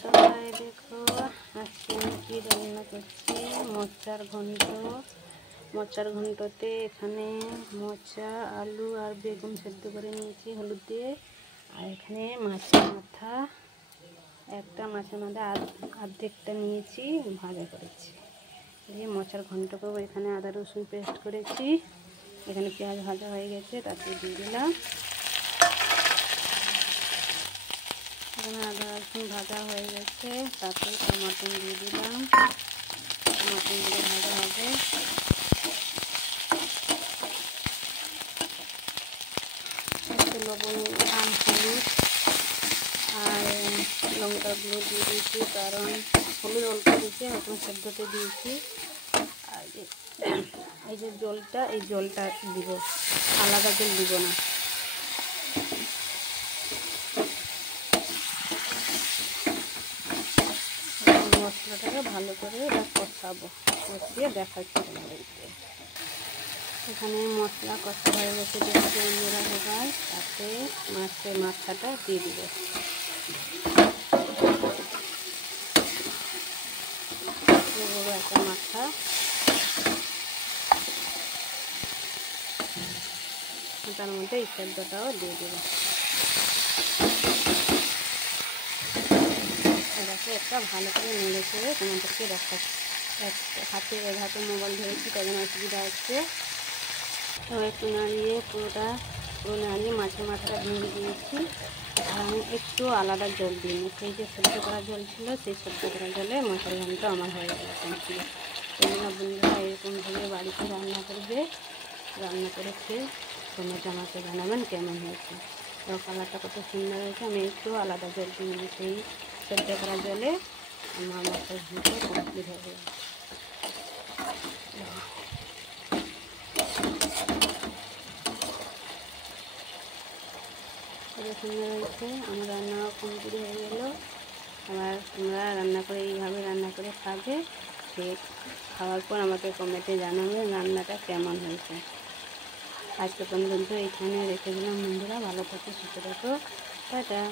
সবাই দেখো আজকে আমি কী রান্না করছি। মোচার ঘন্টতে এখানে মোচা, আলু আর বেগুন সেদ্ধ করে নিয়েছি হলুদ দিয়ে। আর এখানে মাছের মাথা, একটা মাছের মাথা অর্ধেকটা নিয়েছি, ভাজা করেছি দিয়ে মোচার ঘন্ট করবো। এখানে আদা রসুন পেস্ট করেছি, এখানে পেঁয়াজ ভাজা হয়ে গেছে, তাতে দিয়ে দিলাম। এখানে আদা রসুন ভাজা হয়ে গেছে, তাতে টমাটো দিয়ে দিলাম। টমাটো দিয়ে ভাজা হবে। একটু লবণ আর হলুদ আর লঙ্কা গুঁড়ো দিয়ে দিয়েছি, কারণ হলুদ অল্প দিয়েছি, এখন সেদ্ধতে দিয়েছি। আর এই যে জলটা, এই জলটা দিব, আলাদা জল দিব না। মশলাটাকে ভালো করে কষাবো, কষিয়ে দেখাচ্ছি তোমাদেরকে। এখানে মশলা কষা হয়ে গেছে, দেখছি বন্ধুরা সবাই। তাতে মাছের মাথাটা দিয়ে দিব। বড় একটা মাথা, তার মধ্যে এই সেদ্ধটাও দিয়ে দেব। এটাকে একটা ভালো করে নেড়ে করে তোমাদেরকে দেখাচ্ছি। এক হাতে মোবাইল ধরেছি, তাই জন্য অসুবিধা হচ্ছে। তো একটু নাড়িয়ে পুরো নাড়িয়ে মাছের মাথাটা ভেঙে দিয়েছি। আর আমি একটু আলাদা জল দিই, সেই যে সেদ্ধ করা জল ছিল, সেই সেদ্ধ করা জলে মাছের ঘন্ট আমার হয়ে গেল কমপ্লিট। তোমরা বন্ধুরা এরকমভাবে বাড়িতে রান্না করবে, রান্না করে খেয়ে তোমরা আমাকে জানাবেন কেমন হয়েছে। তো কালারটা কত সুন্দর হয়েছে। আমি একটু আলাদা জল দিই, সেই সেদ্ধ করা জলে আমার মাছের ঘন্ট কমপ্লিট হয়ে গেল। কত সুন্দর হয়েছে। আমার রান্না কমপ্লিট হয়ে গেল। আবার তোমরা রান্না করে এইভাবে রান্না করে খাবে, সে খাওয়ার পর আমাকে কমেন্টে জানাবে রান্নাটা কেমন হয়েছে। আজকে পর্যন্ত এখানে রেখে দিলাম বন্ধুরা, ভালো থাকো, সুস্থ থাকো, টাটা।